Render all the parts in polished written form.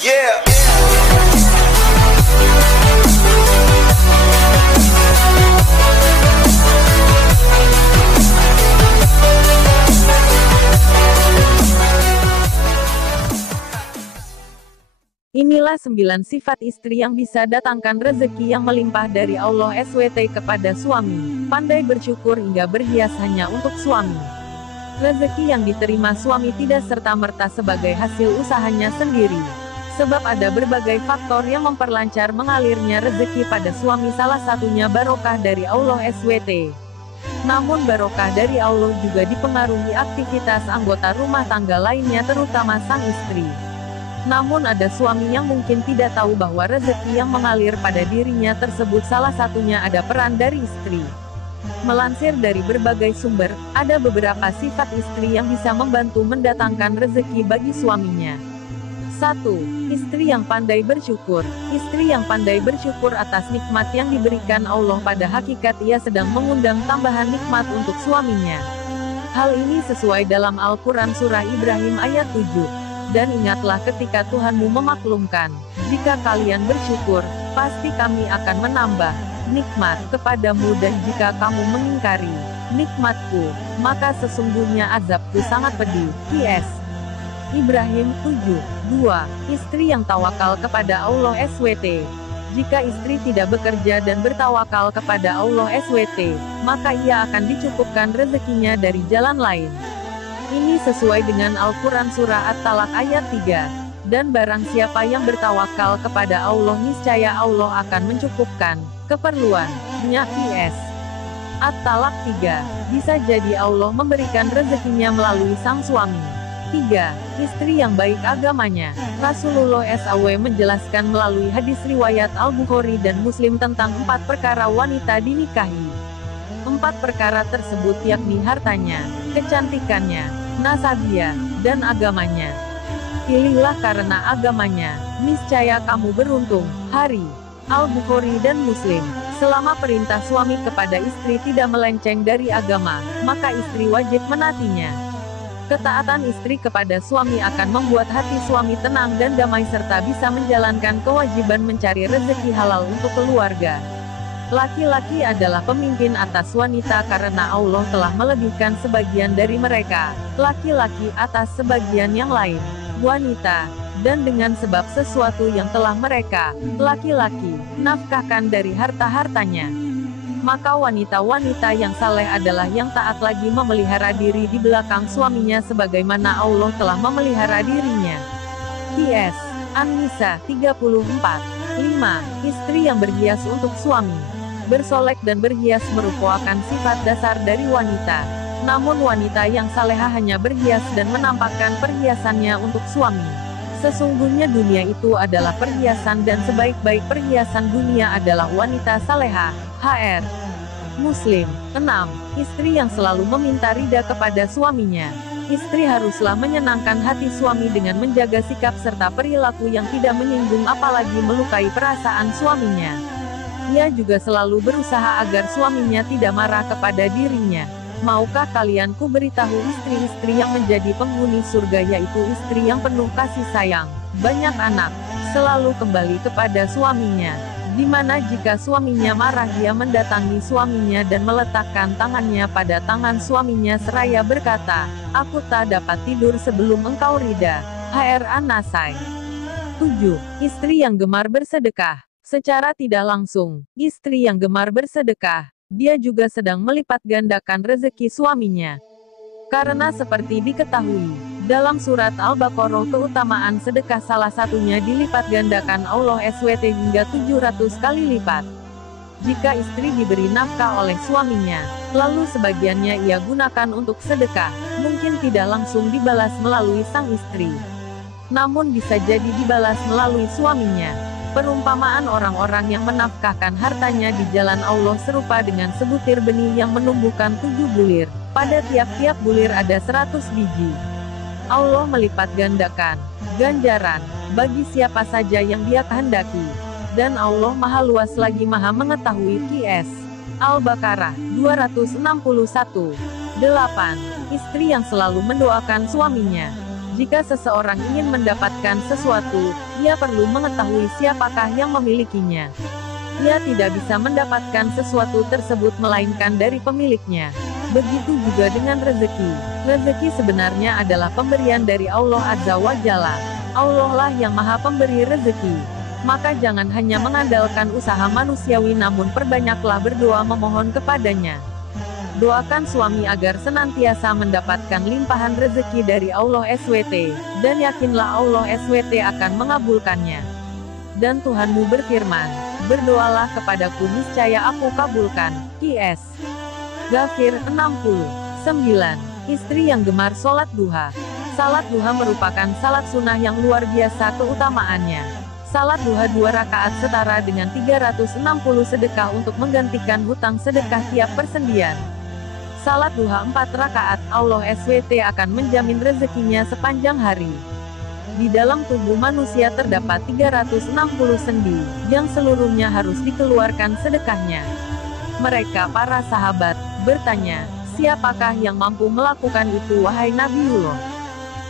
Yeah. Inilah 9 sifat istri yang bisa datangkan rezeki yang melimpah dari Allah SWT kepada suami. Pandai bersyukur hingga berhias hanya untuk suami. Rezeki yang diterima suami tidak serta-merta sebagai hasil usahanya sendiri. Sebab ada berbagai faktor yang memperlancar mengalirnya rezeki pada suami, salah satunya barokah dari Allah SWT. Namun barokah dari Allah juga dipengaruhi aktivitas anggota rumah tangga lainnya, terutama sang istri. Namun ada suami yang mungkin tidak tahu bahwa rezeki yang mengalir pada dirinya tersebut salah satunya ada peran dari istri. Melansir dari berbagai sumber, ada beberapa sifat istri yang bisa membantu mendatangkan rezeki bagi suaminya. 1. Istri yang pandai bersyukur. Istri yang pandai bersyukur atas nikmat yang diberikan Allah, pada hakikat ia sedang mengundang tambahan nikmat untuk suaminya. Hal ini sesuai dalam Al-Quran Surah Ibrahim ayat 7. Dan ingatlah ketika Tuhanmu memaklumkan, jika kalian bersyukur, pasti kami akan menambah nikmat kepadamu, dan jika kamu mengingkari nikmatku, maka sesungguhnya azabku sangat pedih. PS. Ibrahim 7:2. Istri yang tawakal kepada Allah SWT. Jika istri tidak bekerja dan bertawakal kepada Allah SWT, maka ia akan dicukupkan rezekinya dari jalan lain. Ini sesuai dengan Al-Quran Surah At-Talaq ayat 3. Dan barang siapa yang bertawakal kepada Allah, niscaya Allah akan mencukupkan keperluannya. PS. At-Talaq 3. Bisa jadi Allah memberikan rezekinya melalui sang suami. 3. Istri yang baik agamanya. Rasulullah SAW menjelaskan melalui hadis riwayat Al-Bukhari dan Muslim tentang 4 perkara wanita dinikahi. 4 perkara tersebut yakni hartanya, kecantikannya, nasabiyah, dan agamanya. Pilihlah karena agamanya, niscaya kamu beruntung. Hari Al-Bukhari dan Muslim. Selama perintah suami kepada istri tidak melenceng dari agama, maka istri wajib menaatinya. Ketaatan istri kepada suami akan membuat hati suami tenang dan damai, serta bisa menjalankan kewajiban mencari rezeki halal untuk keluarga. Laki-laki adalah pemimpin atas wanita karena Allah telah melebihkan sebagian dari mereka, laki-laki, atas sebagian yang lain, wanita. Dan dengan sebab sesuatu yang telah mereka, laki-laki, nafkahkan dari harta-hartanya, maka wanita-wanita yang saleh adalah yang taat lagi memelihara diri di belakang suaminya sebagaimana Allah telah memelihara dirinya. PS. An-Nisa 34. 5. Istri yang berhias untuk suami. Bersolek dan berhias merupakan sifat dasar dari wanita. Namun wanita yang saleha hanya berhias dan menampakkan perhiasannya untuk suami. Sesungguhnya dunia itu adalah perhiasan, dan sebaik-baik perhiasan dunia adalah wanita saleha. HR. Muslim. 6. Istri yang selalu meminta ridha kepada suaminya. Istri haruslah menyenangkan hati suami dengan menjaga sikap serta perilaku yang tidak menyinggung apalagi melukai perasaan suaminya. Ia juga selalu berusaha agar suaminya tidak marah kepada dirinya. Maukah kalian ku beritahu istri-istri yang menjadi penghuni surga, yaitu istri yang penuh kasih sayang, banyak anak, selalu kembali kepada suaminya. Di mana jika suaminya marah, dia mendatangi suaminya dan meletakkan tangannya pada tangan suaminya seraya berkata, "Aku tak dapat tidur sebelum engkau ridha." HR An-Nasai. 7. Istri yang gemar bersedekah. Secara tidak langsung, istri yang gemar bersedekah, dia juga sedang melipat gandakan rezeki suaminya. Karena seperti diketahui, dalam surat Al-Baqarah, keutamaan sedekah salah satunya dilipat gandakan Allah SWT hingga 700 kali lipat. Jika istri diberi nafkah oleh suaminya, lalu sebagiannya ia gunakan untuk sedekah, mungkin tidak langsung dibalas melalui sang istri, namun bisa jadi dibalas melalui suaminya. Perumpamaan orang-orang yang menafkahkan hartanya di jalan Allah serupa dengan sebutir benih yang menumbuhkan 7 bulir. Pada tiap-tiap bulir ada 100 biji. Allah melipat gandakan ganjaran bagi siapa saja yang Dia kehendaki. Dan Allah Maha Luas lagi Maha Mengetahui. PS. Al-Baqarah 261. 8. Istri yang selalu mendoakan suaminya. Jika seseorang ingin mendapatkan sesuatu, ia perlu mengetahui siapakah yang memilikinya. Ia tidak bisa mendapatkan sesuatu tersebut melainkan dari pemiliknya. Begitu juga dengan rezeki. Rezeki sebenarnya adalah pemberian dari Allah Azza wa Jalla. Allah lah yang maha pemberi rezeki. Maka jangan hanya mengandalkan usaha manusiawi, namun perbanyaklah berdoa memohon kepadanya. Doakan suami agar senantiasa mendapatkan limpahan rezeki dari Allah SWT, dan yakinlah Allah SWT akan mengabulkannya. Dan Tuhanmu berfirman, berdoalah kepadaku niscaya aku kabulkan. Qs. Ghafir 69. Istri yang gemar sholat duha. Salat duha merupakan salat sunnah yang luar biasa keutamaannya. Salat duha 2 rakaat setara dengan 360 sedekah untuk menggantikan hutang sedekah tiap persendian. Salat duha 4 rakaat, Allah SWT akan menjamin rezekinya sepanjang hari. Di dalam tubuh manusia terdapat 360 sendi, yang seluruhnya harus dikeluarkan sedekahnya. Mereka para sahabat bertanya, siapakah yang mampu melakukan itu wahai Nabiullah?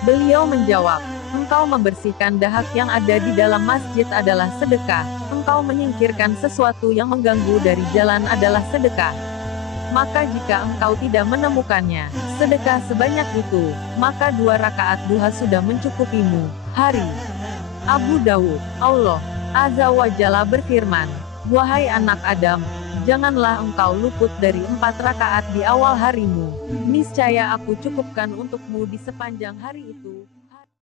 Beliau menjawab, engkau membersihkan dahak yang ada di dalam masjid adalah sedekah, engkau menyingkirkan sesuatu yang mengganggu dari jalan adalah sedekah. Maka jika engkau tidak menemukannya, sedekah sebanyak itu, maka 2 rakaat duha sudah mencukupimu. Hari Abu Dawud. Allah Azza wa Jalla berfirman, wahai anak Adam, janganlah engkau luput dari 4 rakaat di awal harimu. Niscaya aku cukupkan untukmu di sepanjang hari itu.